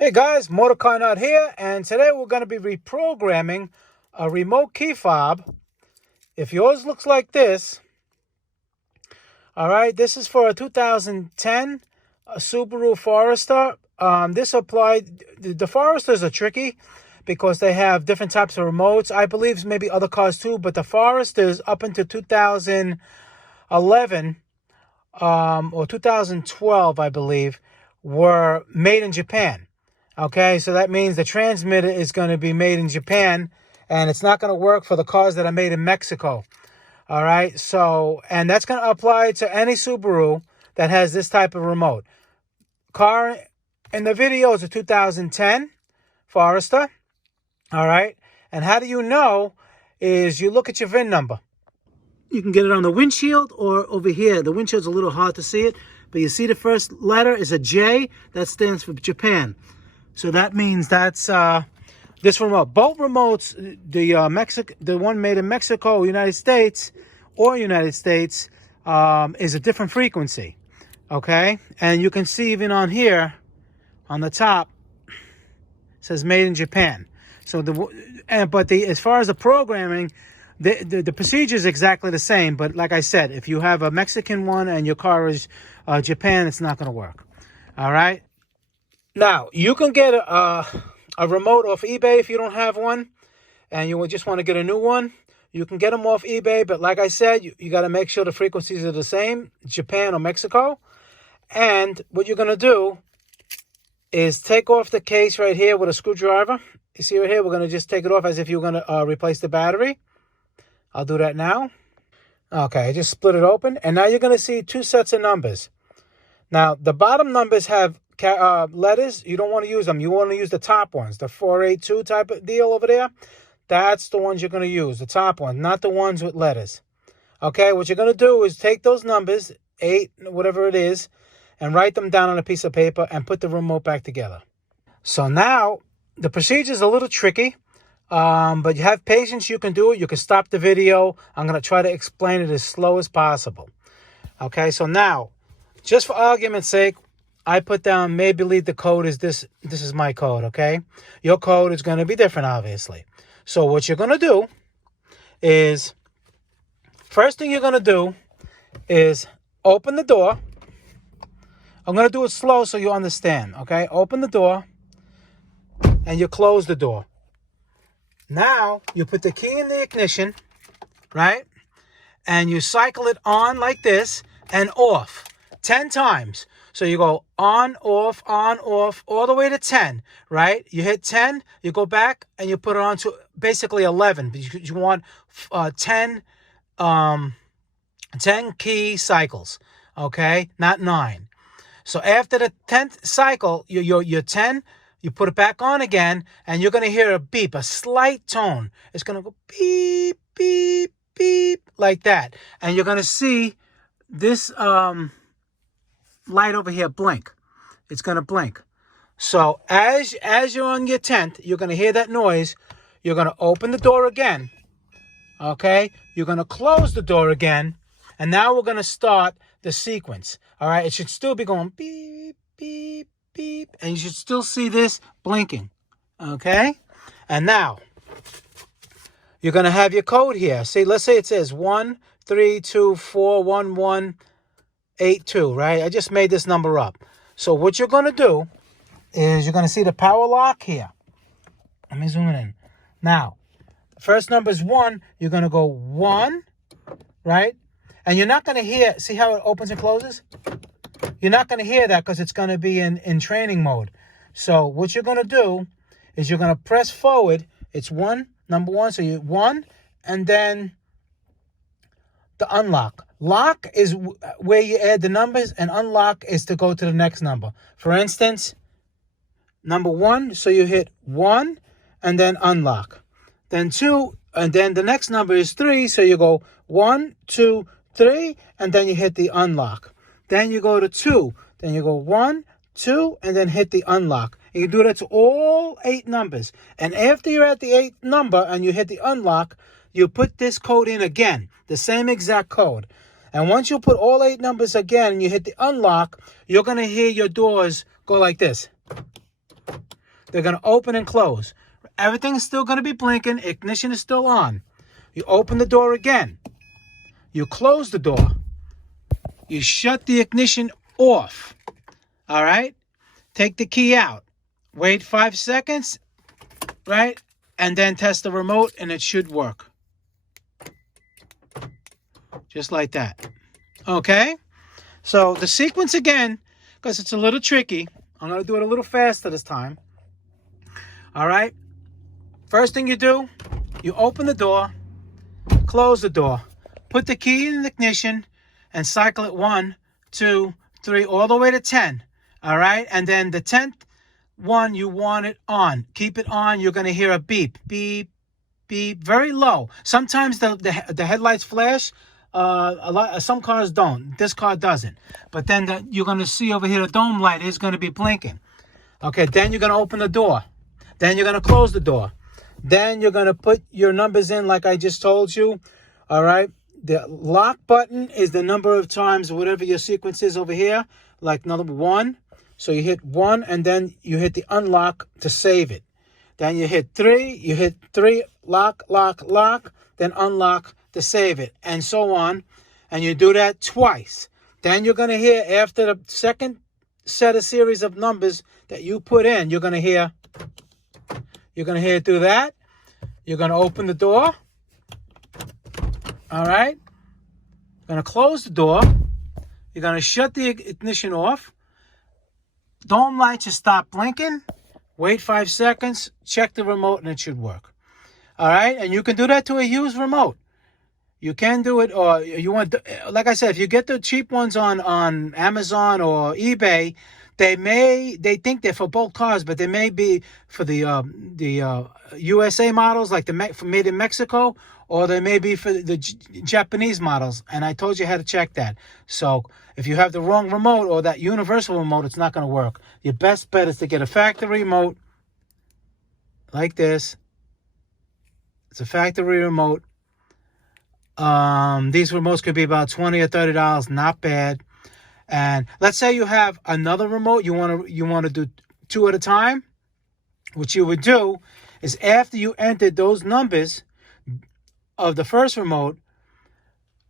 Hey guys, MotorCarNut here, and today we're going to be reprogramming a remote key fob. If yours looks like this, all right, this is for a 2010 Subaru Forester. This applied, the Foresters are tricky because they have different types of remotes. I believe maybe other cars too, but the Foresters up into 2011 or 2012, I believe, were made in Japan. Okay, so that means the transmitter is going to be made in Japan, and it's not going to work for the cars that are made in Mexico. All right, so, and that's going to apply to any Subaru that has this type of remote. Car in the video is a 2010 Forester. All right, and how do you know is you look at your VIN number. You can get it on the windshield or over here. The windshield's a little hard to see it, but you see the first letter is a J. That stands for Japan. So that means that's this remote. Both remotes, the one made in Mexico, United States, is a different frequency. Okay, and you can see even on here, on the top, it says made in Japan. So as far as the programming, the procedure is exactly the same. But like I said, if you have a Mexican one and your car is Japan, it's not going to work. All right. Now, you can get a remote off eBay if you don't have one and you just want to get a new one. You can get them off eBay, but like I said, you got to make sure the frequencies are the same, Japan or Mexico. And what you're going to do is take off the case right here with a screwdriver. You see right here, we're going to just take it off as if you're going to replace the battery. I'll do that now. Okay, I just split it open, and now you're going to see two sets of numbers. Now, the bottom numbers have letters. You don't want to use them. You want to use the top ones, the 482 type of deal over there. That's the ones you're going to use, the top ones, not the ones with letters. Okay, what you're going to do is take those numbers, 8, whatever it is, and write them down on a piece of paper and put the remote back together. So now, the procedure is a little tricky, but you have patience. You can do it. You can stop the video. I'm going to try to explain it as slow as possible. Okay, so now, just for argument's sake, I put down, maybe leave the code is this. This is my code, okay? Your code is going to be different, obviously. So what you're going to do is, first thing you're going to do is open the door. I'm going to do it slow so you understand, okay? Open the door, and you close the door. Now, you put the key in the ignition, right? And you cycle it on like this and off 10 times. So you go on, off, all the way to 10, right? You hit 10, you go back, and you put it on to basically 11. You want 10 key cycles, okay? Not 9. So after the 10th cycle, your 10, you put it back on again, and you're going to hear a beep, a slight tone. It's going to go beep, beep, beep, like that. And you're going to see this light over here blink. It's going to blink. So as you're on your 10th, you're going to hear that noise. You're going to open the door again. Okay? You're going to close the door again. And now we're going to start the sequence. All right? It should still be going beep, beep, beep. And you should still see this blinking. Okay? And now, you're going to have your code here. See, let's say it says 132411182, right? I just made this number up. So what you're going to do is you're going to see the power lock here. Let me zoom it in. Now, the first number is 1. You're going to go 1, right? And you're not going to hear, see how it opens and closes? You're not going to hear that because it's going to be in training mode. So what you're going to do is you're going to press forward. It's 1, number 1. So you 1, and then the unlock. Lock is where you add the numbers, and unlock is to go to the next number. For instance, number 1, so you hit 1 and then unlock. Then 2, and then the next number is 3, so you go 1, 2, 3, and then you hit the unlock. Then you go to 2, then you go 1, 2, and then hit the unlock. And you do that to all 8 numbers. And after you're at the 8th number and you hit the unlock, you put this code in again, the same exact code. And once you put all 8 numbers again and you hit the unlock, you're going to hear your doors go like this. They're going to open and close. Everything is still going to be blinking. Ignition is still on. You open the door again. You close the door. You shut the ignition off. All right? Take the key out. Wait 5 seconds, right? And then test the remote, and it should work. Just like that. Okay? So the sequence again, because it's a little tricky. I'm going to do it a little faster this time. All right? First thing you do, you open the door, close the door, put the key in the ignition, and cycle it 1, 2, 3, all the way to 10. All right? And then the 10th one, you want it on. Keep it on. You're going to hear a beep, beep, beep, very low. Sometimes the headlights flash. Some cars don't. This car doesn't. But then you're going to see over here the dome light is going to be blinking. Okay, then you're going to open the door. Then you're going to close the door. Then you're going to put your numbers in like I just told you. All right. The lock button is the number of times, whatever your sequence is over here, like number 1. So you hit 1 and then you hit the unlock to save it. Then you hit 3, you hit 3, lock, lock, lock, then unlock to save it, and so on. And you do that twice. Then you're going to hear, after the second set of series of numbers that you put in, you're going to hear it do that. You're going to open the door. All right. You're going to close the door. You're going to shut the ignition off. Dome light should stop blinking. Wait 5 seconds. Check the remote and it should work. All right. And you can do that to a used remote. You can do it, or you want, like I said, if you get the cheap ones on Amazon or eBay, they think they're for both cars, but they may be for the USA models, like made in Mexico, or they may be for the Japanese models. And I told you how to check that. So if you have the wrong remote or that universal remote, it's not going to work. Your best bet is to get a factory remote like this. It's a factory remote. These remotes could be about $20 or $30, not bad. And let's say you have another remote, you want to do 2 at a time. What you would do is, after you entered those numbers of the first remote,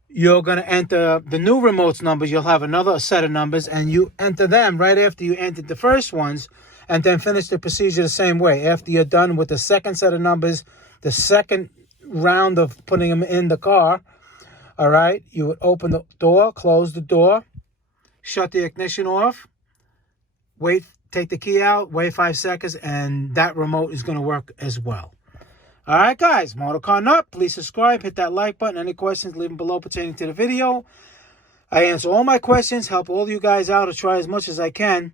you're going to enter the new remote's numbers. You'll have another set of numbers, and you enter them right after you entered the first ones, and then finish the procedure the same way. After you're done with the second set of numbers, the second round of putting them in the car, all right, you would open the door, close the door, shut the ignition off, wait, take the key out, wait 5 seconds, and that remote is going to work as well. All right, guys, MotorCarNut, please subscribe, hit that like button. Any questions, leave them below pertaining to the video. I answer all my questions, help all you guys out, or try as much as I can.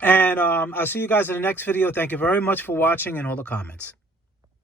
And I'll see you guys in the next video. Thank you very much for watching and all the comments.